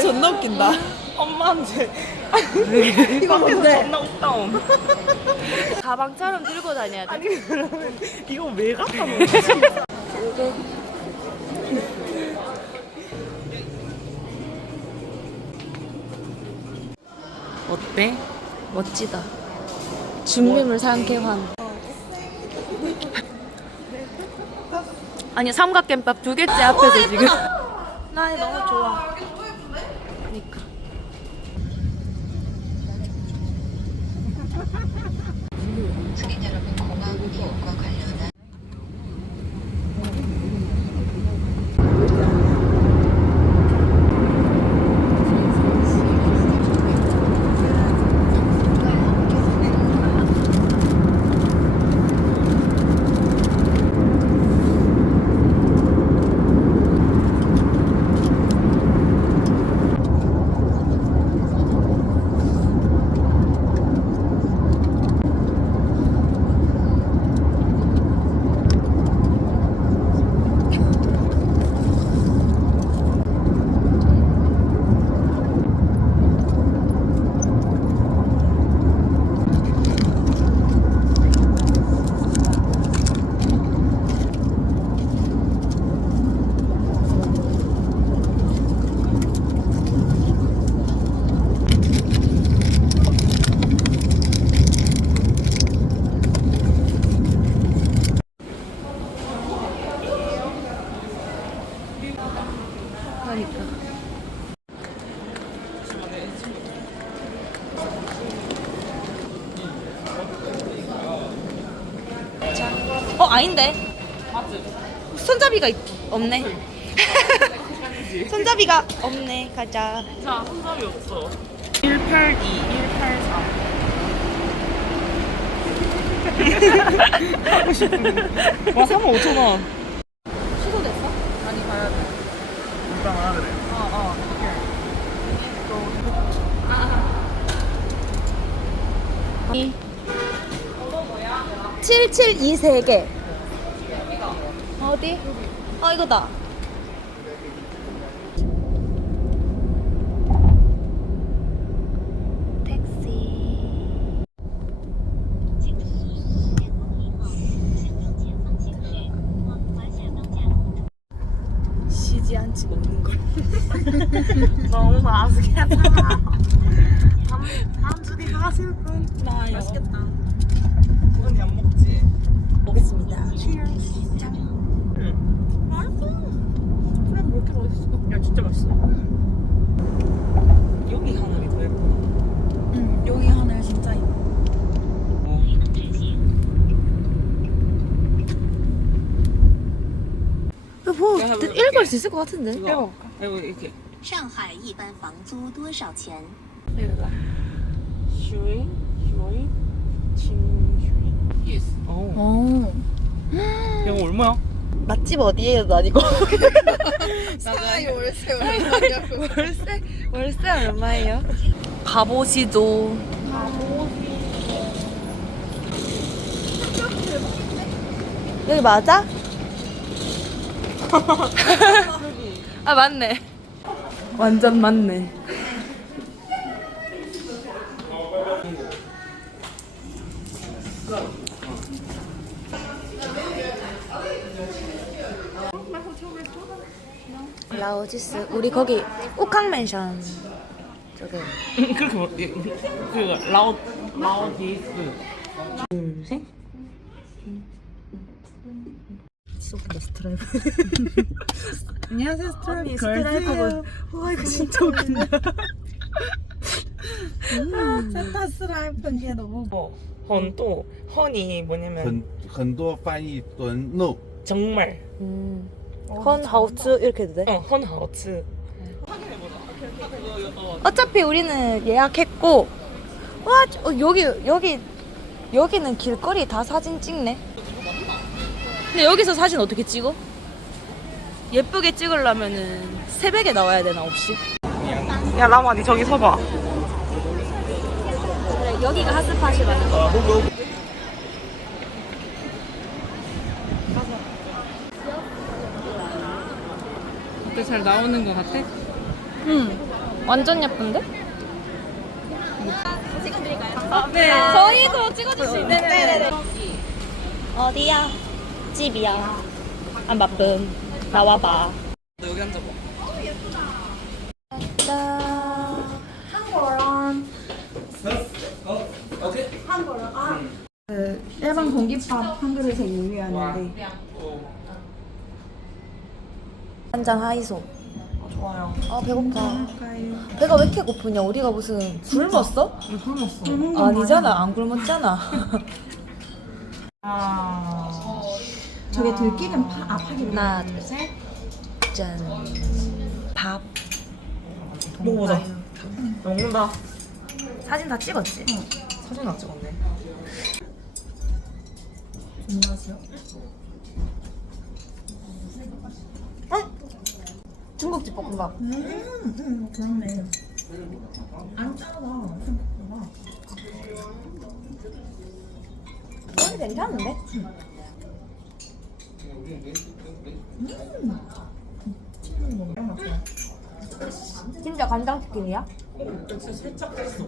존나 웃긴다. 엄마한테 이거 근데 존나 웃다움. 가방처럼 들고 다녀야 돼. 아니 그러면 이거 왜 갖다 놓은 어때? 멋지다. 준비물 상쾌환. 아니 삼각김밥 두 개째 앞에서 지금. 나 너무 좋아. 아닌데. 손잡이가 있, 없네. 손잡이가 없네. 가자. 자, 손잡이 없어. 182, 183. 하고 싶은데. 와, 3만 5천 원. 취소됐어? 아니, 가야 돼. 일단 하나 그래. 어, 어. 이 772 3 개. 어디? 어 이거다. 택시. 쉬지 않지 먹는 걸. 너무 맛있겠다. 분. 나요. 언니 안 먹지? 보겠습니다. 응. 맛있어. 그럼 왜 이렇게 맛있어? 야, 진짜 맛있어. 여기 하늘이 더 예쁘다. 응, 여기 하늘 진짜 이뻐. 뭐 야, 야, 읽을 수 있을 것 같은데. 이거, 이거 이렇게. 上海一般房租多少钱？ 여기가. 슈잉, 슈잉, 칭슈잉. 예스. 어. 어. 이거 얼마야? 맛집 어디에요? 아니고. 사이 월세 얼마냐고. 월세 월세 얼마예요? 가보시죠. 여기 맞아? 아 맞네. 완전 맞네. 라오지스 우리 거기 우캉 맨션 저기 그렇게 뭐, 예, 그 라오 라오디스. 둘, 셋. 쏘다 스트라이브 안녕하세요, 스트라이브 스트라이브 와 이거 진짜 웃긴다 真的是来本街的不 어, 헌또 헌이 뭐냐면 很很多翻译成 no， 정말 음. 헌 하우츠 이렇게 해도 돼? 어 헌하우츠. 어차피 우리는 예약했고 와 저- 어, 여기 여기 여기는 길거리 다 사진 찍네 근데 여기서 사진 어떻게 찍어? 예쁘게 찍으려면은 새벽에 나와야 되나 혹시? 야 라마 니 저기 서봐. 그래 여기가 핫스팟이라는 거 잘 나오는 것 같아? 완전 예쁜데? 네. 저희도 찍어줄 수 있는 네네네. 어디야? 집이야. 안 바쁨. 나와봐. 너 여기 앉아봐. 일반 공깃밥 한 그릇에 유리하는데 한 잔 하이소. 좋아요. 아 배고파. 배가 왜 이렇게 고프냐? 우리가 무슨 굶었어? 굶었어. 아니잖아. 안 굶었잖아. 저게 들기름 파, 아 파기름 하나, 둘, 셋. 짠. 밥. 먹어보자. 먹는다. 사진 다 찍었지? 사진 안 찍었네. 중국집 볶음밥. 음 그렇네 안 짜다 생각보다 소리 괜찮은데? 진짜 간장치킨이야? 진짜 살짝 됐어.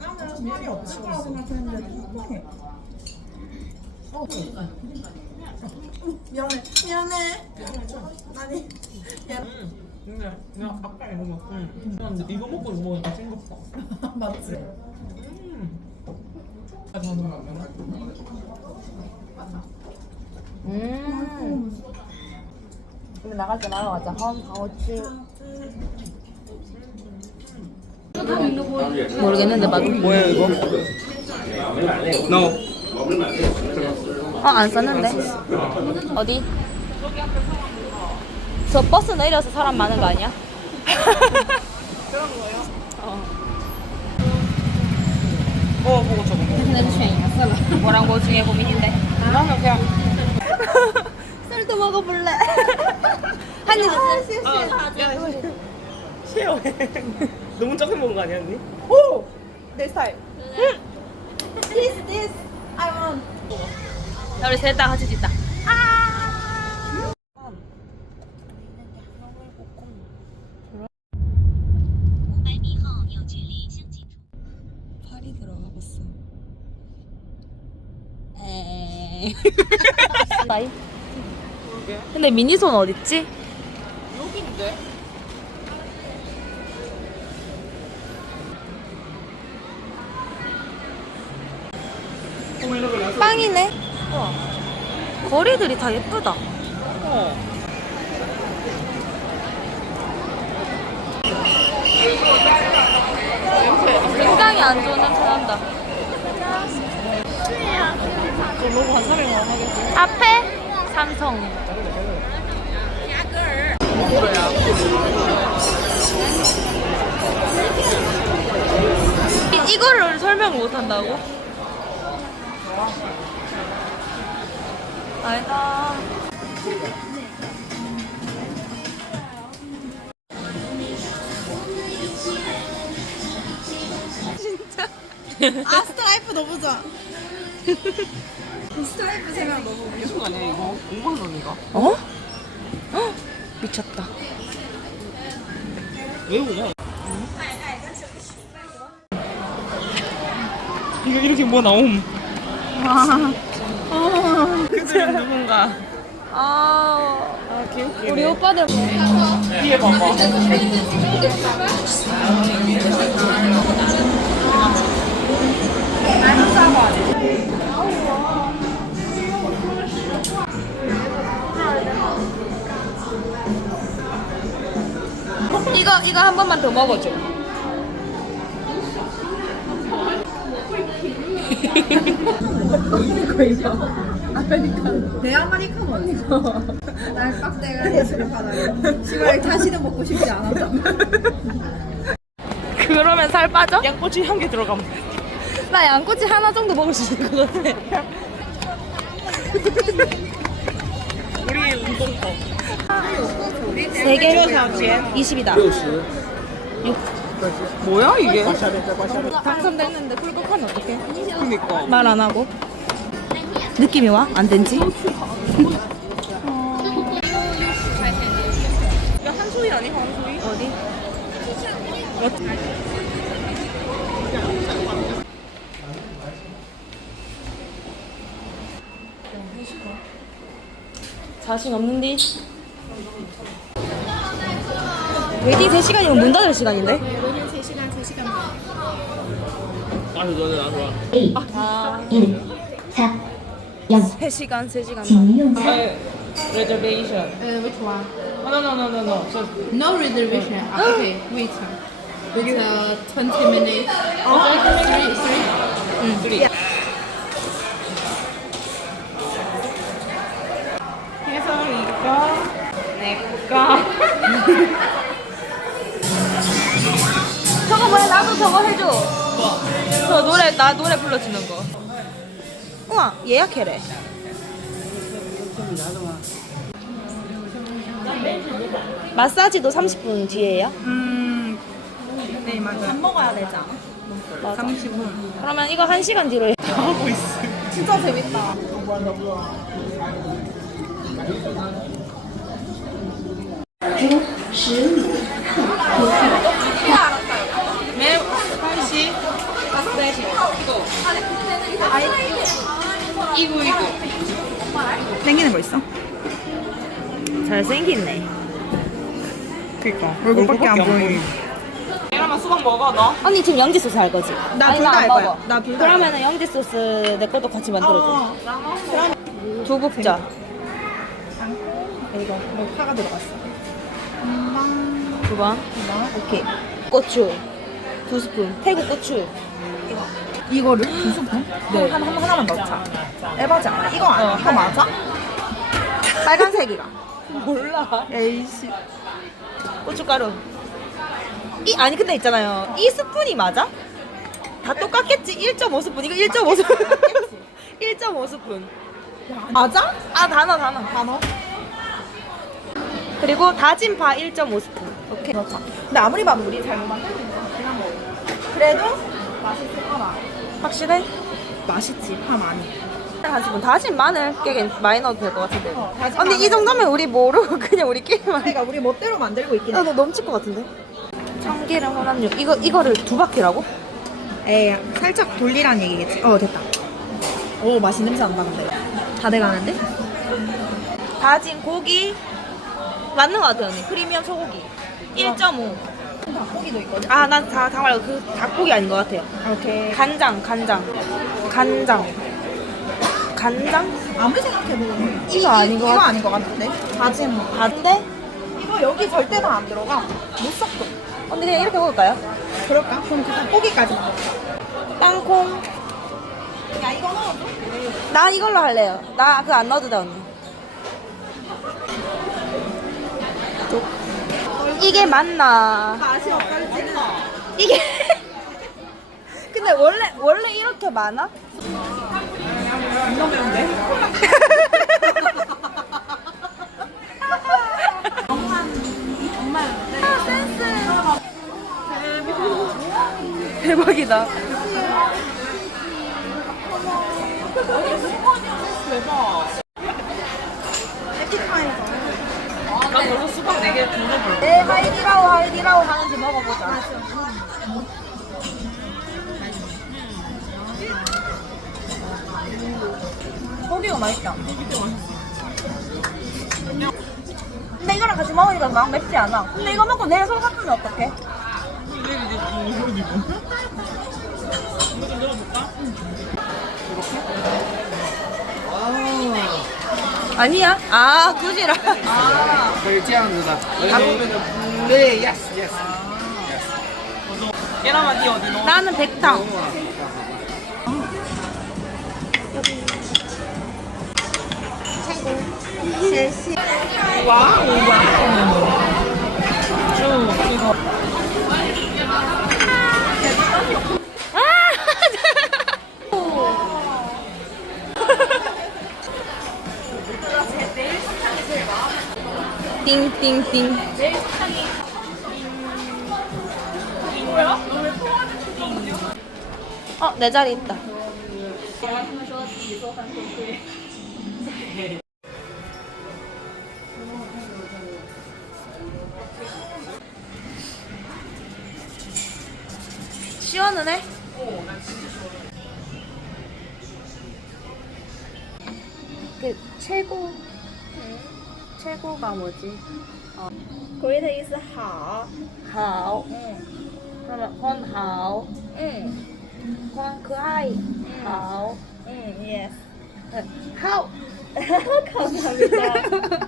나는 살이 없을 거라 생각했는데 통통해 어. 미안해 미안해 아니 근데 그냥 아까 이거 먹. 응. 근데 이거 먹고 이거 먹으니까 싱겁다. 맞지? 음. 아, 저는? 음. 근데 나갈 때 말아가자. 험, 강어치. 모르겠는데 맛. 뭐야 이거? No. 어, 안 썼는데. 어디? 저 버스 내려서 사람 많은 거 아니야? 어, 보고 저거. 뭐랑 뭐 중에 고민인데. 나는 그냥 쌀도 먹어볼래. 한입 아, 야, 쉐어해. 너무 적게 먹은 거 아니야, 언니? 내 스타일 This this I want 야, 우리 셋 다 같이 짓다. 바이. 아! 근데 미니손 어딨지? 여긴데? 빵이네. 거리들이 다 예쁘다. 어. 굉장히 안 좋은 냄새 난다. 저 로고 한 400만 원 하겠지? 앞에 삼성. 이, 이거를 설명 못 한다고? 아니다. 아 스트라이프 너무 좋아 스트라이프 생각 너무 웃겨 이거 아니야, 이거? 5만 원인가? 어? 헉, 미쳤다. 왜 오냐? 이거 이렇게 뭐 나옴. 그들은 누군가. 아, 아. 우리 오빠들 뒤에 봐봐. 이거 이거 한 번만 더 먹어줘. 아메리카노. 내 아메리카노 어디서? 난 깍대가리 술을 받아요. 시발 다시는 먹고 싶지 않아서. 그러면 살 빠져? 양꼬치 한 개 들어가면 나 양꼬치 하나 정도 먹을 수 있을 것 같아. 우리 운동법. 세 개. 20이다. 60. 뭐야 이게? 당첨됐는데 꿀꺽하면 어떡해? 그니까. 말 안 하고. 느낌이 와? 안 된지? 아니 황소희? 어디? 자신 없는디? 웨딩 3시간이면 문 닫을 시간인데? 아, 4, 0, 3시간, 3시간. 请用餐。 reservation. Uh, which one? Oh, no no no no no. So No reservation. Ah, okay, wait. It's uh, 20 minutes. Oh, three, three. three. 해서 이거 내거 저거 뭐야? 나도 저거 해줘. 저 노래 나 노래 불러주는 거. 우와 예약해래. 마사지도 30분 뒤에요? 음. 네 맞아. 밥 먹어야 되잖아. 맞아. 30분. 그러면 이거 1시간 뒤로 해. 하고 있어. 진짜 재밌다. 매 한시. 이거 이거. 땡기는 거 있어? 잘생겼네. 그니까 얼굴밖에 안 보이네. 얘랑만 수박 먹어 너? 언니 지금 영지 소스 할 거지? 나 아니, 둘 나안 다할 먹어. 거야. 나둘다 할 그러면은 영지 소스 내 것도 같이 만들어줘. 두 국자. 이거 뭐 파가 들어갔어. 두 번. 오케이. 고추. 두 스푼. 태국 고추. 이거를 두 스푼? 네. 한, 한 하나만 넣자. 에바지 않아? 이거 아니야? 이거 맞아? 빨간색이라. 몰라. 에이씨. 고춧가루. 이 아니 근데 있잖아요. 이 스푼이 맞아? 다 똑같겠지. 1.5 스푼. 이거 1.5 스푼. 1.5 스푼. 맞아? 아 단어 단어. 단어? 그리고 다진 파 1.5 스푼. 오케이. 근데 아무리 봐도 우리 잘못 만들고 있는 것 같긴 한데. 그래도 맛있을 거라. 확실해? 맛있지, 파 많이. 한 스푼. 다진 마늘 꽤 많이 넣어도 될 것 같은데. 어, 다진 근데 이 마늘. 정도면 우리 모르고 그냥 우리끼리만. 그러니까 우리 멋대로 만들고 있긴 야, 해. 너 넘칠 것 같은데? 참기름, 혼합류. 이거 이거를 두 바퀴라고? 에이, 살짝 돌리란 얘기겠지. 어, 됐다. 오, 맛있는 냄새 안 나는데. 다 돼가는데? 다진 고기 맞는 것 같아요 언니 프리미엄 소고기 1.5 닭고기도 있거든. 아 난 다 다 말고 그 닭고기 아닌 것 같아요 오케이. 간장 간장 간장 간장? 아무리 생각해도 이거 아닌 것 이거 같아. 아닌 것 같은데. 다진 뭐. 다인데? 이거 여기 절대 다 안 들어가. 못 섞어. 언니 그냥 이렇게 먹을까요? 그럴까? 그럼 그 닭고기까지만 먹자. 땅콩 야, 이거 넣어줘. 나 이걸로 할래요 나 그거 안 넣어도 돼 언니 이게 맞나 맛이 어떨지는. 이게 근데 원래 원래 이렇게 많아? 너무 매운데? 대박이다. 나 4개 들어볼 내 하이디라우 하이디라우 하는지 먹어보자. 고기가 맛있다. 근데 이거랑 같이 먹으니까 막 맵지 않아. 근데 이거 먹고 내일 서울 갔으면 어떡해? 아니야? 아, 굳이라. 可以这样子的。 네, yes yes。 얘나만 니 어디 넣어? 나는 백탕. 와우, 와우. 쭉, 이거. 띵띵띵. 어, 내 자리 있다. 시원은 해? 그 최고 최고가 뭐지? 거의 다 있어 하. 好 그러면 很好 응. 很可爱 好 응. 예스. 好 감사합니다.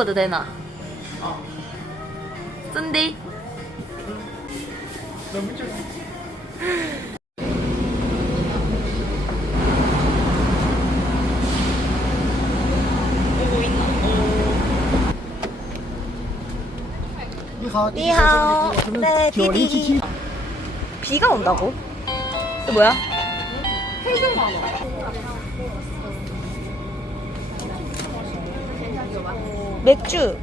찍어도 되나? 어. 쓴디? 너무 좋아. 니하오. 네, 디디. 비가 온다고? 이거 뭐야? 해금 많아. 맥주.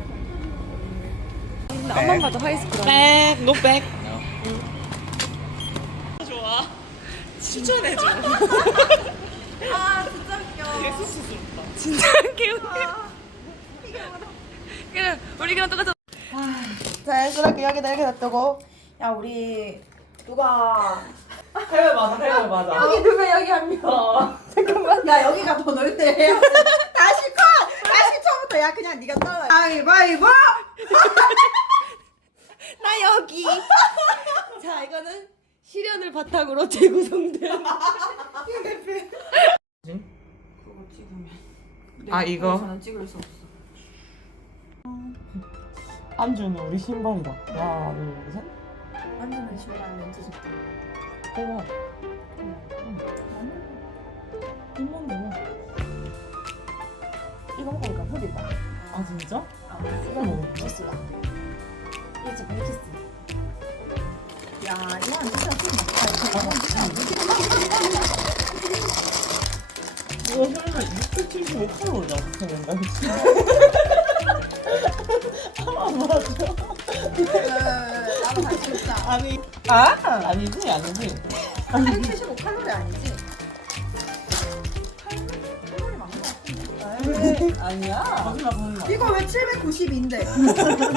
앞만 봐도 하이스쿨. 백, 노백. 좋아. 추천해줘. 진짜 개웃겨. 그냥 우리랑 똑같아. 자연스럽게 여기다 이렇게 놔두고. 야, 우리 누가 해외 맞아, 해외 맞아. 여기 두 명, 여기 한 명. 잠깐만. 야, 여기가 더 넓대. 다시 컷! 다시 처음부터. 야, 그냥 네가 따라. 가위바위보! 나 여기. 자, 이거는 시련을 바탕으로 재구성된. 아, 이거? 안주는 우리 신발이다. 하나, 둘, 셋. 안주는 신발 렌즈 좋다. 우와. 이건데 뭐. 이거 먹으니까 흡이다. 아, 진짜? 이거 뭐? 키스 야. 이게 지금 키스. 이거 설마 675칼로리라고 생각나? 아, 맞아. 나도 같이 먹자. 아니, 아, 아니지, 아니지. 175 칼로리 아니지? 아니야. 거짓말, 거짓말. 이거 왜 790인데?